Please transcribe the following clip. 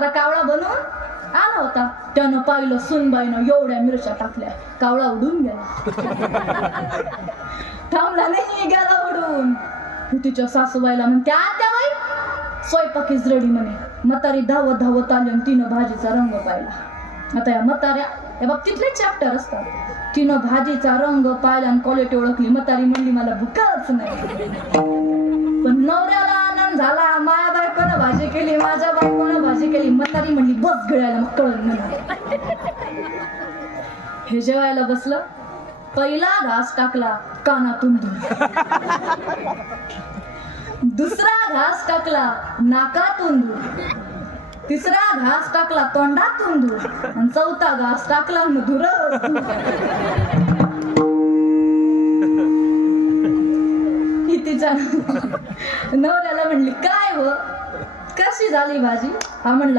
कावळा बनवून आला होता. त्यानं पाहिलं सुनबाईनं एवढ्या मिरच्या टाकल्या, कावळा उडून गेला. थांबला नाही, गेला उडून. तिच्या सासूबाईला म्हणते, आत्याबाई स्वयंपाकीच रेडी म्हणे. म्हातारी धावत धावत आली आणि तिनं भाजीचा रंग पाहिला. आता या म्हाताऱ्या या बाबतीतले चॅप्टर असतात. तिनं भाजीचा रंग पाहिला आणि क्वालिटी ओळखली. म्हातारी म्हणली, मला भूकच नाही. पण नवऱ्याला आनंद झाला, माया बायकोनं भाजी केली, माझ्या बायकोनं भाजी केली. म्हातारी म्हणली, बस गिळायला, मग कळलं म्हणाले. हे जेवायला बसलं, पहिला घास टाकला कानातून धूर, दुसरा घास टाकला नाकातून धूर, तिसरा घास टाकला तोंडातून धूर आणि चौथा घास टाकला धूर. तिच्या नवऱ्याला म्हणली, काय व कशी झाली भाजी? हा म्हणला,